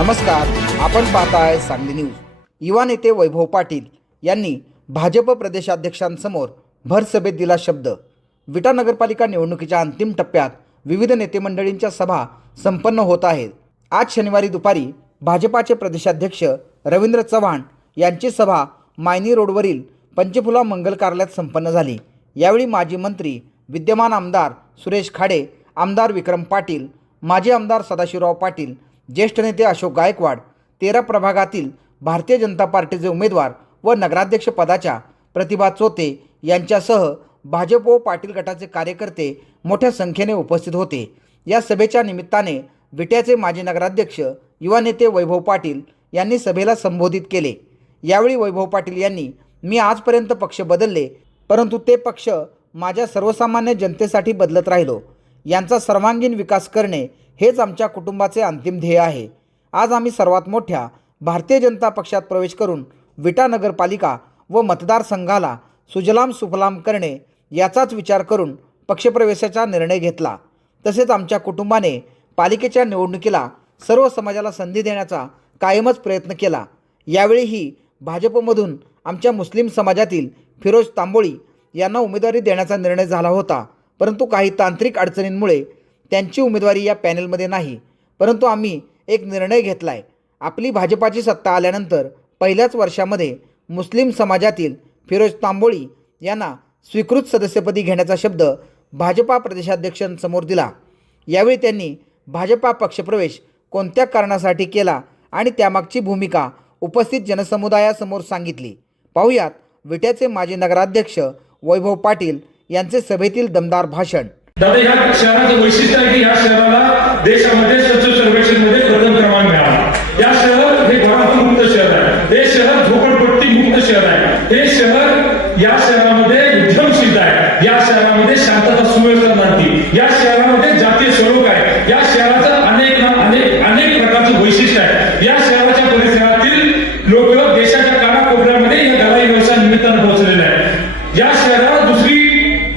नमस्कार, आपण पाहताय सांगली न्यूज। युवा नेते वैभव पाटील यांनी भाजप प्रदेशाध्यक्षांसमोर भर सभेत दिला शब्द। विटा नगरपालिका निवडणुकीच्या अंतिम टप्प्यात विविध नेते मंडळींच्या सभा संपन्न होत आहेत। आज शनिवारी दुपारी भाजपाचे प्रदेशाध्यक्ष रवींद्र चव्हाण यांची सभा मायनी रोडवरील पंचफुला मंगल कार्यालयात संपन्न झाली। यावेळी माजी मंत्री विद्यमान आमदार सुरेश खाडे, आमदार विक्रम पाटील, माजी आमदार सदाशिवराव पाटील, ज्येष्ठ नेते अशोक गायकवाड, 13 प्रभागातील भारतीय जनता पार्टीचे उमेदवार व नगराध्यक्ष पदाच्या प्रतिभा चोते यांच्यासह भाजप व पाटील गटाचे कार्यकर्ते मोठ्या संख्येने उपस्थित होते। या सभेच्या निमित्ताने विट्याचे माजी नगराध्यक्ष युवा नेते वैभव पाटील यांनी सभेला संबोधित केले। यावेळी वैभव पाटील यांनी मी आजपर्यंत पक्ष बदलले, परंतु ते पक्ष माझ्या सर्वसामान्य जनतेसाठी बदलत राहिलो। यांचा सर्वांगीण विकास करणे हेच आमच्या कुटुंबाचे अंतिम ध्येय आहे। आज आम्ही सर्वात मोठ्या भारतीय जनता पक्षात प्रवेश करून विटा नगरपालिका व मतदारसंघाला सुजलाम सुफलाम करणे याचाच विचार करून पक्षप्रवेशाचा निर्णय घेतला। तसेच आमच्या कुटुंबाने पालिकेच्या निवडणुकीला सर्व समाजाला संधी देण्याचा कायमच प्रयत्न केला। यावेळीही भाजपमधून आमच्या मुस्लिम समाजातील फिरोज तांबोळी यांना उमेदवारी देण्याचा निर्णय झाला होता, परंतु काही तांत्रिक अडचणींमुळे त्यांची उमेदवारी या पॅनेलमध्ये नाही। परंतु आम्ही एक निर्णय घेतला आहे, आपली भाजपाची सत्ता आल्यानंतर पहिल्याच वर्षामध्ये मुस्लिम समाजातील फिरोज तांबोळी यांना स्वीकृत सदस्यपदी घेण्याचा शब्द भाजपा प्रदेशाध्यक्षांसमोर दिला। यावेळी त्यांनी भाजपा पक्षप्रवेश कोणत्या कारणासाठी केला आणि त्यामागची भूमिका उपस्थित जनसमुदायासमोर सांगितली। पाहुयात विट्याचे माजी नगराध्यक्ष वैभव पाटील यांचे सभेतील दमदार भाषण। दादा, या शहराचं वैशिष्ट्य आहे की या शहराला देशामध्ये स्वच्छ सर्वेक्षणमध्ये प्रथम क्रमांक मिळाला। या शहर हे घरामुक्त शहर आहे, हे शहर झोपडपट्टी मुक्त शहर आहे, हे शहर या शहरामध्ये उद्यमशील आहे, या शहरामध्ये शांतता सुव्यवस्था नांदते, या शहरामध्ये जातीय स्वरूप आहे, या शहराचं अनेक प्रकारचं वैशिष्ट्य आहे। या शहराच्या परिसरातील लोक देशाच्या कानाकोपऱ्यामध्ये या दलाई व्यवसाय निमित्तानं पोहोचलेले आहेत। या शहराला दुसरी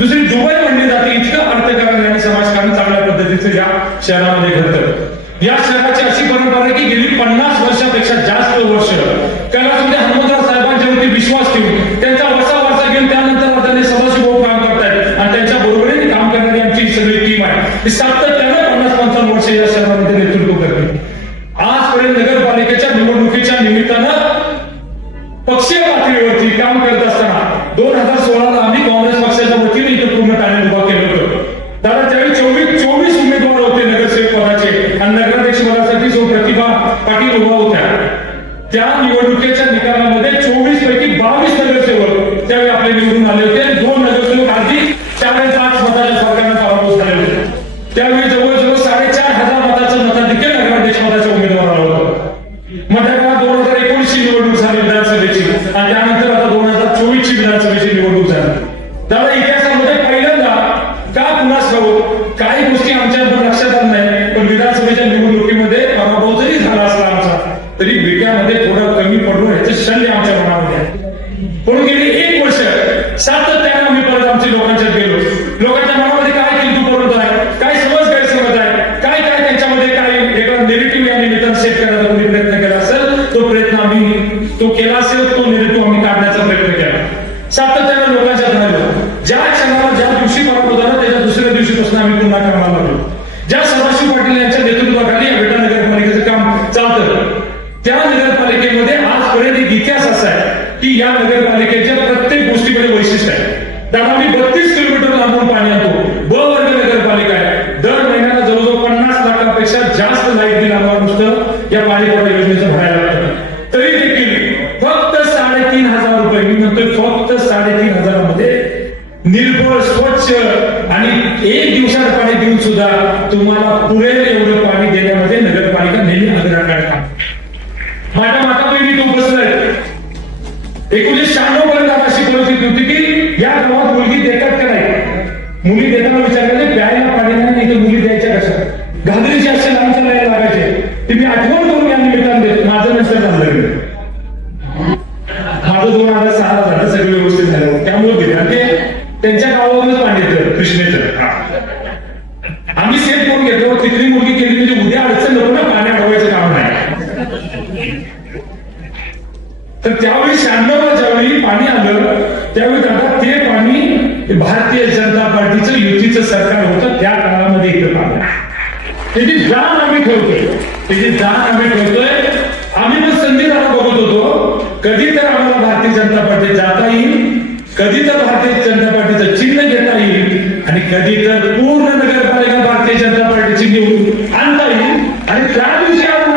दुबई म्हणली जाते, इतकं अर्थकारण आणि समाजकारण चांगल्या पद्धतीचं या शहरामध्ये घडतं। या शहराची अशी परंपरा आहे की गेली 50 वर्षापेक्षा जास्त वर्ष कैलासमध्ये हनुमंतराव साहेबांच्यावरती विश्वास ठेवून त्यांचा वारसा घेऊन त्यानंतर त्यांनी सदाशिवभाऊ काम करतायत आणि त्यांच्या बरोबरीने काम करणारी आमची सगळी टीम आहे, ती सातत्याने 50-55 वर्ष या शहरामध्ये नेतृत्व करते। आजपर्यंत नगरपालिकेच्या निवडणुकीच्या निमित्तानं पक्षीय पातळीवरती काम करत असताना 2016ला आम्ही काँग्रेस पक्षाच्या वतीने इथं पूर्ण पॅनल उभा केलं होतं। त्याला त्यावेळी 24 उमेदवार होते नगरसेवक पदाचे आणि नगराध्यक्ष पदासाठी जो प्रतिभा पाटील उभा होत्या, त्या निवडणुकीच्या निकालामध्ये 24 पैकी 22 नगरसेवक त्यावेळी आपले निवडून आले होते। 2 नगरसेवक आधी 4-5 मताच्या फरकाने पराभूत झाले होते। त्यावेळी जवळजवळ 4,500 मताचं मताधिक्य नगराध्यक्ष पदाच्या उमेदवाराला होतं। मोठ्या काळात 2019 ची निवडणूक झाली विधानसभेची आणि त्यानंतर आता 2024 ची विधानसभेची निवडणूक झाली। त्याला इतिहासामध्ये पहिल्यांदा का कुणास ठाऊक काही गोष्टी आमच्या लक्षात आल्या नाही, पण विधानसभेच्या निवडणुकीमध्ये पराभव जरी झाला असला आमचा, तरी विट्यामध्ये थोडं कमी पडलो याचं शल्य आमच्या मनामध्ये आहे। पण गेली 1 वर्ष सातत्याने आम्ही परत आमच्या लोकांच्यात गेलो, लोकांच्या मनामध्ये काय किंतु परंतु आहे, काय समज गैरसमज आहे, काय त्यांच्यामध्ये काय एका निगेटिव्ह या निमित्तानं सेट करण्याचा कोणी प्रयत्न केला असेल, तो प्रयत्न आम्ही केला असेल, तो निगेटिव्ह आम्ही काढण्याचा प्रयत्न केला। सातत्याने लोकांच्यात राहिलो। ज्या क्षणाला ज्या दिवशी पराभव झाला त्याच्या दुसऱ्या दिवशीपासून आम्ही पुन्हा कामाला लागलो। ज्या सदाशिव पाटील यांच्या नेतृत्वाखाली या विटा नगरपालिकेचं काम चालतं, त्या नगरपालिकेमध्ये आजपर्यंत एक इतिहास असा आहे की या नगरपालिकेच्या प्रत्येक गोष्टीमध्ये वैशिष्ट्य आहे। त्याला आम्ही 32 किलोमीटर लांबून पाणी आणतो। ब वर्ग नगरपालिका आहे, दर महिन्याला जवळजवळ 50 लाखापेक्षा जास्त लाईट बिल आम्हाला नुसतं या पाणीपुरवठा योजनेचं भरायला लागतं। तरी देखील फक्त 3,500 रुपये, मी म्हणतोय फक्त 3,500 मध्ये निर्मळ स्वच्छ आणि 1 दिवसात पाणी देऊन सुद्धा तुम्हाला पुरेल एवढं पाणी देण्यामध्ये नगरपालिका नेहमी अग्रगामी आहे। माझ्या माता बहिणी तो बसलाय 1996 पर्यंत अशी परिस्थिती होती की या गावात मुलगी देतात का नाही, मुली देताना विचारले प्यायला पाणी नाही तर मुली द्यायच्या कशा, घागरीचे असे लांबच्या लाईन लागायचे। ते मी आठवण करून या निमित्ताने देतो, माझं नसतं झालं, माझं 2006 झालं सगळं व्यवस्थित झालं, त्यामुळे दिले आणि ते त्यांच्या गावावरूनच पाणी येतं कृष्णेचं। आम्ही सेट करून घेतो, तिथली मुलगी केली म्हणजे उद्या अडचण नको ना, पाणी अडवायचं काम नाही। त्यावेळी दादा ते पाणी भारतीय जनता पार्टीचं युतीचं सरकार होतं त्या काळामध्ये इथं आलं. त्याची जाण आम्ही ठेवतोय. आम्ही पण संधी दादा बघत होतो कधी तर आम्हाला भारतीय जनता पार्टी जाता येईल, कधी तर भारतीय जनता पार्टीचं चिन्ह घेता येईल आणि कधी तर पूर्ण नगरपालिका भारतीय जनता पार्टीची निवडून आणता येईल आणि त्या दिवशी आपण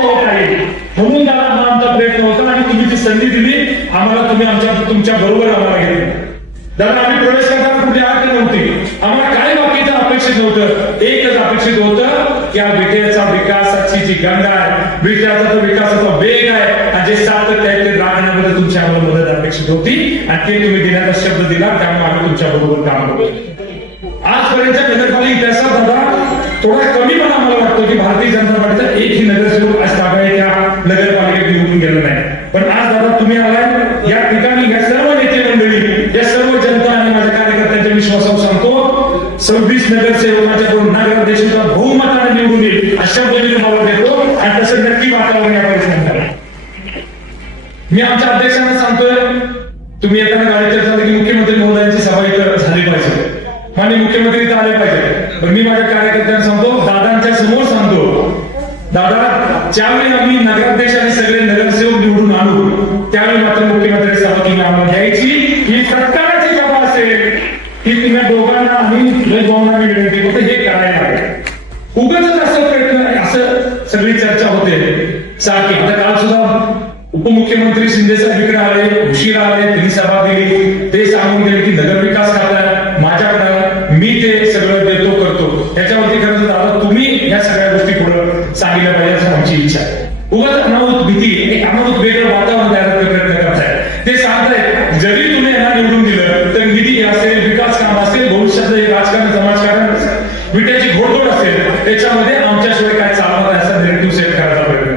होता येईल म्हणून दादा आमचा प्रयत्न होता आणि तुम्ही ती संधी दिली आम्हाला. तुम्ही तुमच्या बरोबर आम्हाला घेतलं. दादा आम्ही प्रवेश करताना कुठली अट नव्हती, आम्हाला काय बाकीचं अपेक्षित नव्हतं. एकच अपेक्षित होतं की या विट्याचा विकासाची जी गंगा आहे, विट्याचा जो विकासाचा वेग आहे आणि जे सातत्य आहे ते राखण्यामध्ये तुमची आम्हाला मदत अपेक्षित होती आणि ते तुम्ही देण्याचा शब्द दिला, त्यामुळे आम्ही तुमच्या बरोबर काम करतो. आजपर्यंतच्या नगरपालिका इतिहासात दादा थोडा कमी मला आम्हाला वाटतो की भारतीय जनता पार्टीचा एकही नगरसेवक आज ताब्यात त्या नगरपालिकेत निवडून गेलं नाही. पण आज दादा तुम्ही आलाय या ठिकाणी, या सर्व नेते मंडळी, या सर्व जनता आणि माझ्या कार्यकर्त्यांच्या विश्वासावर सांगतो 26 नगरसेवकांच्याकडून नगराध्यक्षाचा बहुमताने निवडून येईल अशा पद्धतीने मला देतो आणि तसं नक्की वातावरण या परिसरात. मी आमच्या अध्यक्षांना सांगतोय तुम्ही येताना गाडी चर्चा की मुख्यमंत्री महोदयांची सभा इथं झाली पाहिजे, माननीय मुख्यमंत्री इथं आले पाहिजे. पण मी माझ्या कार्यकर्त्यांना सांगतो, दादांच्या समोर सांगतो, दादा ज्यावेळी आम्ही नगराध्यक्ष आणि सगळे नगरसेवक निवडून आणू त्यावेळी मात्र मुख्यमंत्री सभा तुम्ही आम्हाला द्यायची. ही सरकारची सभा असेल ही तुम्ही दोघांना आम्ही विनंती करतो हे करायला लागेल. उगाच असं प्रयत्न असं सगळी चर्चा होते सारखी. आता काल सुद्धा उपमुख्यमंत्री शिंदे साहेब इकडे आले, उशिरा आले, त्यांनी सभा दिली, ते सांगून गेले की नगर विकास खात्यात माझ्याकडे मी ते सगळं देतो करतो. त्याच्यावरती खरं दादा तुम्ही या सगळ्या गोष्टी पुढे सांगितल्या पाहिजे असं आमची इच्छा आहे. उगाच अनाहूत भीती, एक अनाहूत वेगळं वातावरण तयार प्रयत्न करताय. ते सांगताय जरी तुम्ही यांना निवडून दिलं तर निधी असेल, विकास काम असेल, भविष्यातलं राजकारण समाजकारण विट्याची घोडदौड असेल त्याच्यामध्ये आमच्याशिवाय काय चालणार आहे असा नेगेटिव्ह सेट करायचा प्रयत्न.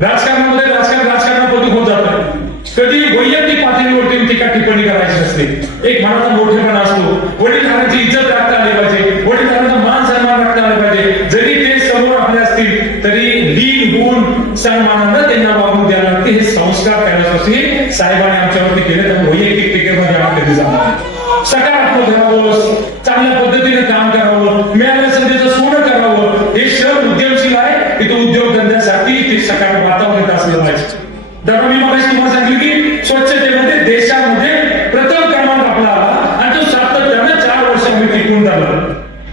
राजकारणामध्ये राजकारणापती होत जातं. कधी वैयक्तिक पातळीवरती टीका टिप्पणी करायची नसते. एक मनाचा मोठेपणा असतो. वडीलधारांची इज्जत राखता आली पाहिजे, वडीलधारांचा मान सन्मान राखता आला पाहिजे. जरी ते समोर आपले असतील तरी लीन होऊन सन्मानानं त्यांना वागणूक द्यायला लागते. हे संस्कार करण्यासाठी साहेबांनी आमच्यावरती केले, त्यामुळे वैयक्तिक टीकेमध्ये आम्ही कधी जाणार. सकारात्मक राहावं, चांगल्या पद्धतीने काम करावं, मिळालेल्या संधीचं सोनं करावं. हे शहर उद्यमशील आहे, इथं उद्योगधंद्यासाठी ते सकारात्मक वातावरण असलं पाहिजे. दादा मी मला तुम्हाला सांगितलं की स्वच्छतेमध्ये देशामध्ये प्रथम क्रमांक आपला आला आणि तो सातत्यानं 4 वर्षांमध्ये टिकून झाला.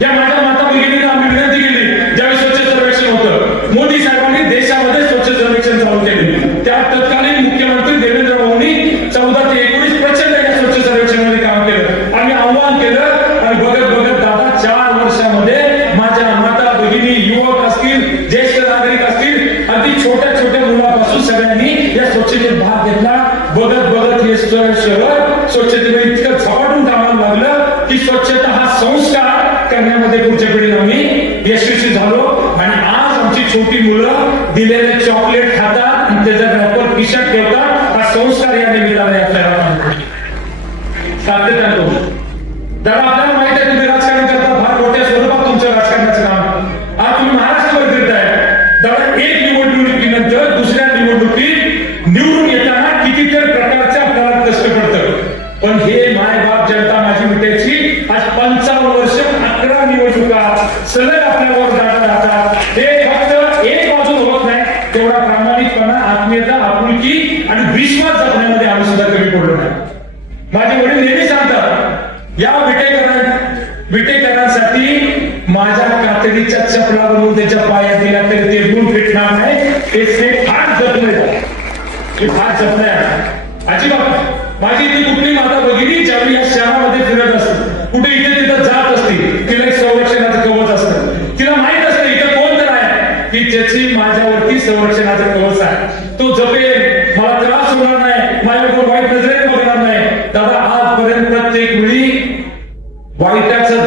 या माझ्या माता भगिनींना आम्ही विनंती केली ज्यावेळी स्वच्छ सर्वेक्षण होतं, मोदी साहेबांनी देशामध्ये स्वच्छ सर्वेक्षण चालू केले. त्या तत्कालीन मुख्यमंत्री देवेंद्र फडणवीस 14 ते 19 प्रचंड या स्वच्छ सर्वेक्षणामध्ये काम केलं. आम्ही आव्हान केलं आणि बघत बघत दादा 4 वर्षामध्ये माझ्या माता भगिनी, युवक असतील, ज्येष्ठ नागरिक असतील, अगदी छोट्या छोट्या मुलापासून सगळ्यांनी या स्वच्छतेत भाग घेतला. बघत बघत हे शहर स्वच्छतेमध्ये इतकं झपाटून कामाला लागलं की स्वच्छता हा संस्कार करण्यामध्ये पुढच्या पिढीला आम्ही यशस्वी झालो. आणि आज आमची छोटी मुलं दिलेले चॉकलेट खातात आणि त्याचा रॅपर खिशात ठेवतात. हा संस्कार या निमित्ताने या शहरात सातत्यानं दादा आपल्याला माहित आहे तुम्ही राजकारण करता, फार मोठ्या स्वरूपात तुमचं राजकारणाचं नाव. आज तुम्ही महाराष्ट्रभर फिरताय दादा. एक निवडणुकीनंतर दुसऱ्या निवडणुकीत निवडून येताना कितीतरी प्रकारचे आपल्याला कष्ट पडतं. पण हे मायबाप जनता माझी विट्याची आज 55 वर्ष 11 निवडणुका सलग आपल्यावर जाता राहतात. हे फक्त एक बाजू होत नाही, तेवढा प्रामाणिकपणा, आत्मीयता, आपुलकी आणि विश्वास जपण्यामध्ये आम्ही सुद्धा कमी पडलो नाही. माझे वडील नेहमी सांगतात या विटेकरांसाठी माझ्या कातडीच्या चपला बनवून त्याच्या पायात दिला तरी ते गुण भेटणार नाही. ते फार जपलंय अजिबात. माझी ती कुठली माता भगिनी ज्यावेळी या शहरामध्ये फिरत असते, कुठे इथे तिथं जात असते, तिला एक संरक्षणाचं कवच असतं. तिला माहित असतं इथं कोण तर आहे की ज्याची माझ्यावरती संरक्षणाचं कवच आहे. तो जपेल, मला त्रास होणार नाही, माझ्यावर वाईट नजरेने बघणार नाही. दादा आजपर्यंत प्रत्येक वेळी वाईटाचं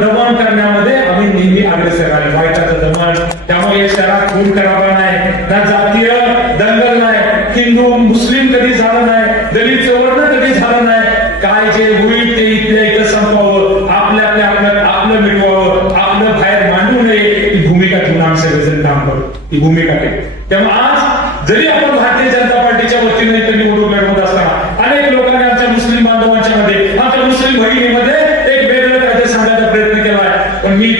दमन करण्यामध्ये आम्ही नेहमी अग्रेसर आहे. वाईटाचं दमन, त्यामुळे या शहरात खून करावा नाही, ना जातीय दंगल नाही, हिंदू मुस्लिम कधी झालं नाही, दलित सवर्ण कधी झालं नाही. काय जे होईल ते इथल्या इथं संपवावं, आपलं मिटवावं, आपलं बाहेर मांडू नये ही भूमिका घेऊन आम्ही सगळेजण काम करू. ही भूमिका केली. त्यामुळे आज जरी आपण भारतीय जनता पार्टीच्या वतीने इथं निवडणूक लढवत असताना अनेक लोकांनी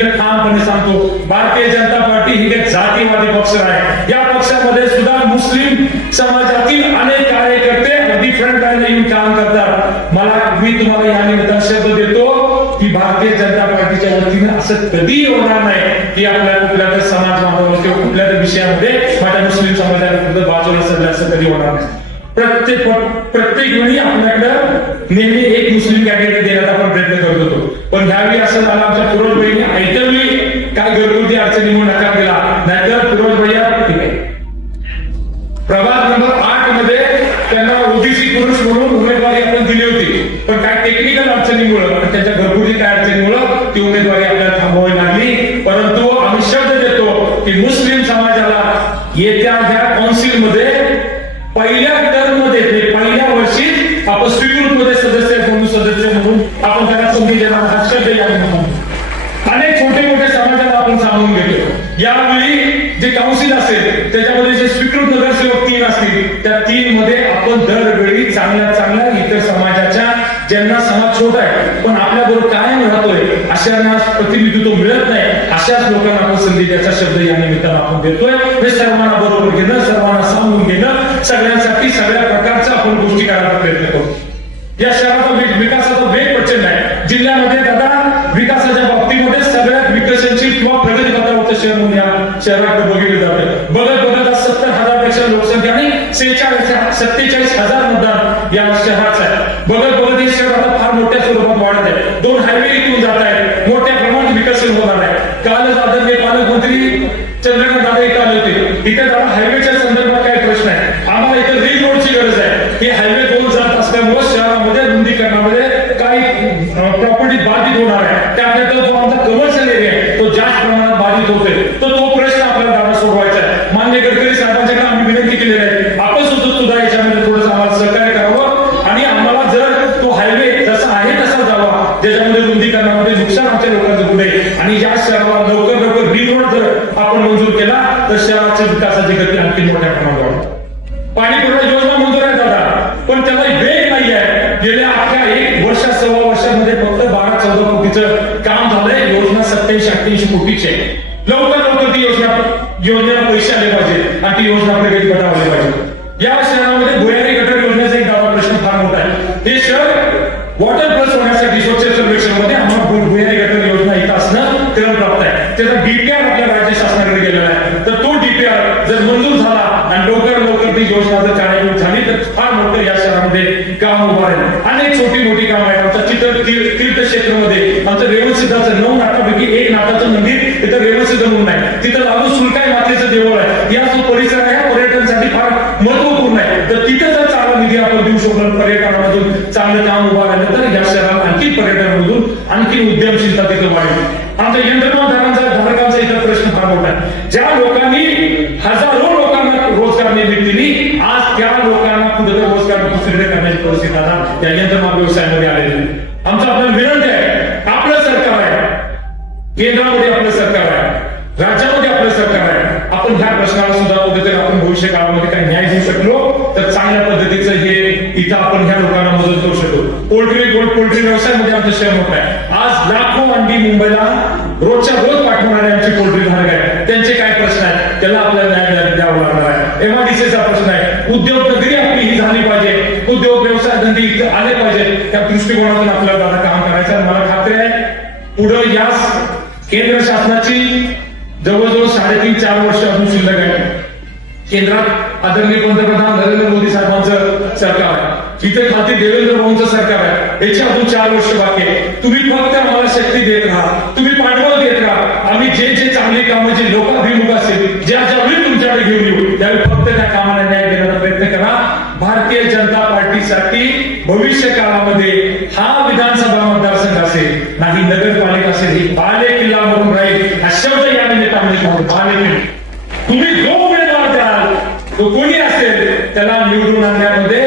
इथं ठामपणे सांगतो, भारतीय जनता पार्टी ही एक जातीवादी पक्ष आहे. या पक्षामध्ये सुद्धा मुस्लिम समाजातील अनेक कार्यकर्ते अगदी फ्रंट लाईनला येऊन काम करतात. मी तुम्हाला या निमित्तानं शब्द देतो की भारतीय जनता पार्टीच्या वतीने असं कधीही होणार नाही की आपल्या कुठल्या तर समाज बांधवावर किंवा कुठल्या तर विषयामध्ये माझ्या मुस्लिम समाजाला बाजूला सध्या असं कधी होणार नाही. प्रत्येक वेळी आपल्याकडं नेहमी एक मुस्लिम कॅटेगरी देण्याचा आपण प्रयत्न करत होतो. पण ह्यावेळी असं झालं, आमच्या फिरोज भाईने ऐकली काय घरगुती अडचणीमुळे नकार दिला. नाहीतर फिरोज भैया प्रभाग नंबर 8 मध्ये त्यांना ओबीसी पुरुष म्हणून उमेदवारी आपण दिली होती. पण काय टेक्निकल अडचणीमुळे, त्यांच्या घरगुती काय अडचणीमुळे ती उमेदवारी आपल्याला थांबवावी लागली. परंतु आम्ही शब्द देतो की मुस्लिम समाजाला येत्या ह्या काउन्सिल मध्ये पहिल्या टर्म मध्ये पहिल्या वर्षी आपण स्वीकृत मध्ये सदस्य म्हणून आपण त्यांना संधी देणार हा शब्द अनेक छोटे मोठे समाजाला आपण सांगून घेतो. यावेळी जे काउन्सिल असेल त्याच्यामध्ये जे स्वीकृत नगरसेवक 3 असतील, त्या 3 मध्ये आपण दरवेळी चांगल्या इतर समाजाच्या ज्यांना समाज छोटा आहे पण आपल्या बरोबर कायम राहतोय अशांना प्रतिनिधित्व मिळत नाही, अशाच लोकांना आपण संधी द्यायचा शब्द या निमित्तानं आपण देतोय. हे सर्वांना बरोबर घेणं, सर्वांना सांगून घेणं, सगळ्यांसाठी सगळ्या प्रकारच्या आपण गोष्टी करायचा प्रयत्न करू. या शहराचा विकासाचा वेग प्रचंड आहे. जिल्ह्यामध्ये दादा विकासाच्या बाबतीमध्ये सगळ्यात विकसनशील किंवा प्रगती पथावरचं शहर म्हणून या शहराकडे बघितलं जातं. बघत 70,000 पेक्षा लोकसंख्या आणि 47,000 मतदान या शहराचं आहे. बघत हे शहर आता फार मोठ्या स्वरूपात वाढत आहे. 2 हायवे इथून जात आहेत, मोठ्या प्रमाणात विकसन होणार आहे. कालच आदरणीय पालकमंत्री चंद्रकांत दादा इथे आले होते. इथे दादा हायवेच्या संदर्भात काय प्रश्न आहे, आम्हाला इथे रिंग रोडची गरज आहे. हे हायवे 2 जात असल्यामुळे शहरामध्ये रुंदीकरणामध्ये काही प्रॉपर्टी बाधित होणार आहे. त्यानंतर जो आमचा कमर्शियल एरिया आहे तो जास्त प्रमाणात बाधित होतोय. तो प्रश्न आपल्याला दादा सोडवायचा आहे. मान्य गडकरी साहेबांच्याकडे आम्ही विनंती केलेली आहे, आपण सुद्धा याच्यामध्ये थोडंसं आम्हाला सहकार्य करावं आणि आम्हाला जर तो हायवे जसा आहे तसा जावा, ज्याच्यामध्ये रुंदीकरणामध्ये नुकसान आमच्या लोकांचं होऊ नये आणि या शहराला लवकर रिंग रोड जर आपण मंजूर केला तर शहराच्या विकासाची गती आणखी मोठ्या प्रमाणात वाढेल. पाणी पुरवठा योजना मंजूर आहे दादा, पण त्याला वेग नाही आहे. गेल्या अख्ख्या 1 वर्ष सव्वा वर्षामध्ये फक्त 12-14 कोटीचं काम झालंय. योजना 87-88 कोटीची आहे. लवकर ती योजनेला पैसे आले पाहिजे आणि ती योजना प्रगती पथावर पाहिजे. या शहरामध्ये भुयारी गटर योजनेचा एक दादा प्रश्न फार मोठा आहे. हे शहर वॉटर प्लस होण्यासाठी स्वच्छ सर्वेक्षण मध्ये आम्हाला भुयारी गटर योजना इथं असणं क्रम प्राप्त आहे. त्याचा डीपीआर आपल्या राज्य शासनाकडे गेलेला आहे. तर तो डीपीआर जर मंजूर झाला आणि लवकर ती योजना जर कार्यान्वित झाली तर फार मोठं या शहरामध्ये काम उभं राहील. अनेक छोटी मोठी काम आहेत. आमच्या तीर्थक्षेत्रामध्ये आमचं रेवणसिद्धाचं 9 नाटापैकी 1 नाटाचं मंदिर तिथं रेवणसिद्ध म्हणून आहे. तिथं लागून सुलकाई मातेचं देऊळ आहे. या जो परिसर आहे पर्यटनासाठी फार महत्वपूर्ण आहे. तर तिथं जर चांगला निधी आपण देऊ शकतो, पर्यटनामधून चांगलं काम उभं राहिलं तर या शहरात आणखी पर्यटनामधून आणखी उद्यमशीलता तिथं वाढेल. आमच्या यंत्रमाग इथं प्रश्न फार मोठा आहे. ज्या लोकांनी हजारो लोकांना रोजगार निर्मिती दिली, आज त्या लोकांना कुठे रोजगार दुसरीकडे करण्याची परिस्थिती आता या यंत्रमाग व्यवसायामध्ये आलेली आहे. आमचं आपल्याला विनंती आहे, आपलं सरकार आहे, केंद्रामध्ये आपलं सरकार आहे, राज्यामध्ये आपलं सरकार आहे. आपण ह्या प्रश्नाला सुद्धा कुठेतरी आपण भविष्य काळामध्ये काही न्याय देऊ शकलो तर चांगल्या पद्धतीचं हे इथं आपण ह्या लोकांना मदत करू शकतो. पोल्ट्री व्यवसायामध्ये आमचं शहर मोठं आहे. आज लाखो अंडी मुंबईला रोजच्या रोज पाठवणारे आमचे पोल्ट्री धारक आहेत. त्यांचे काय प्रश्न आहेत त्याला आपल्याला न्याय द्यावा लागणार आहे. एमआयडीसीचा प्रश्न आहे. उद्योग नगरी आपली ही झाली पाहिजे, उद्योग व्यवसाय धंदे इथे आले पाहिजे. त्या दृष्टिकोनातून आपल्याला आता काम करायचं. मला खात्री आहे पुढे या केंद्र शासनाची जवळजवळ 3.5-4 वर्ष अजून शिल्लक आहे. केंद्रात आदरणीय पंतप्रधान नरेंद्र मोदी साहेबांचं सरकार आहे, इथे खाली देवेंद्र भाऊंचं सरकार आहे. याची अजून 4 वर्ष बाकी आहे. तुम्ही फक्त आम्हाला शक्ती देत राहा, तुम्ही पाठबळ देत राहा. आम्ही जे चांगली कामं जी लोकाभिमुख असेल ज्यावेळी तुमच्याकडे घेऊन येऊ त्यावेळी फक्त त्या कामाला न्याय देण्याचा प्रयत्न करा. भारतीय जनता पार्टीसाठी भविष्य काळामध्ये हा विधानसभा मतदारसंघ असेल नाही नगरपालिका असेल ही बाले किल्ला म्हणून राहील. हा शब्द या निमित्ताने बाले किल्ला. तुम्ही जो उमेदवार द्याल तो कोणी असेल त्याला निवडून आणण्यामध्ये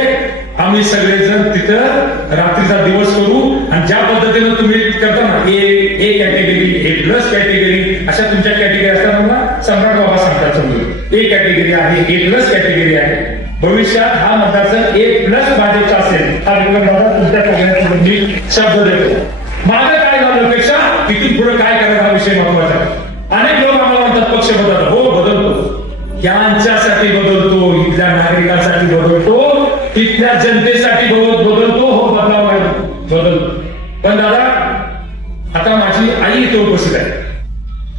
आम्ही सगळेजण तिथं रात्रीचा दिवस करू. आणि ज्या पद्धतीनं तुम्ही करता ना ए कॅटेगरी, A+ कॅटेगरी, अशा तुमच्या कॅटेगरी असतात ना, सम्राट बाबा सांगतात समजून A कॅटेगरी आहे, A+ कॅटेगरी आहे. भविष्यात हा मतदारसंघ A+ भाजपचा असेल हा विक्रम तुमच्या सगळ्यांना शब्द देतो. माझं काय झालं पेक्षा तिथून पुढे काय करायला विषय महत्वाचा आहे. अनेक लोक आम्हाला म्हणतात पक्ष बदलतो. हो, बदलतो. यांच्यासाठी बदलतो, इथल्या नागरिकांसाठी बदलतो, इथल्या जनतेसाठी बदलतो. हो, बदलाव आहे, बदलतो. पण दादा, आता माझी आई इथे उपस्थित आहे.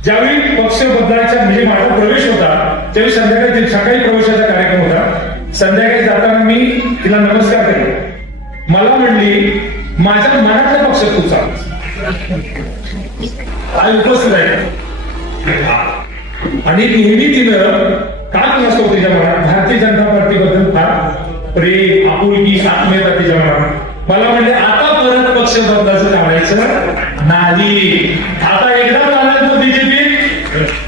ज्यावेळी पक्ष बदलायचा म्हणजे माझा प्रवेश होता, त्यावेळी संध्याकाळी सकाळी प्रवेशाचा कार्यक्रम होता. संध्याकाळी जाताना मी तिला नमस्कार केला. मला म्हणली, माझ्या मनातल्या पक्षात तू चाल. आई उपस्थित आहे आणि नेहमी तिनं काय नसतो तिच्या मनात भारतीय जनता पार्टीबद्दल फार प्रेम, आपुलकी, आत्मीयता तिच्या मनात. मला म्हणजे आता परत पक्ष बदलायचं काढायचं नाही. आता एकदा चालत तो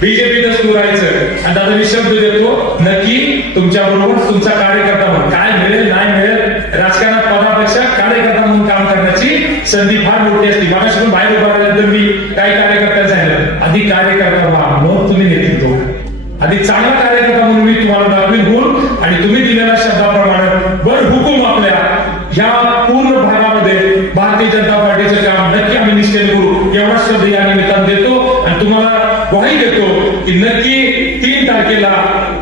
बीजेपीतच तू राहायचं. आणि दादा मी शब्द देतो, नक्की तुमच्या बरोबर तुमचा कार्यकर्ता म्हणून काय मिळेल नाही मिळेल राजकारणात पदापेक्षा कार्यकर्ता म्हणून काम करण्याची संधी फार मोठी असते. मागाशी पण बाहेर उभा राहिल्यानंतर मी काही कार्यकर्त्यांना सांगितलं, आधी कार्यकर्ता व्हा, मग तुम्ही नेतृत्व. आधी चांगला कार्यकर्ता म्हणून मी तुम्हाला दाखवीन गुण आणि तुम्ही दिलेल्या शब्दाप्रमाणे बर हुकूम आपल्या ह्या पूर्ण भागामध्ये भारतीय जनता पार्टीचं काम नक्की आम्ही निश्चित करू. एवढा शब्द या निमित्तानं देतो आणि तुम्हाला ग्वाही देतो की नक्की 3 तारखेला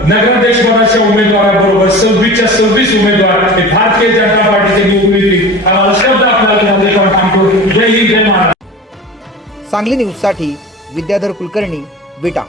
नगराध्यक्ष पदाच्या उमेदवाराबरोबर 26 उमेदवार हे भारतीय जनता पार्टीचे निवडून येतील. हा शब्द आपल्याला सांगतो. जय हिंद, जय महाराष्ट्र. सांगली न्यूजसाठी विद्याधर कुलकर्णी, विटा.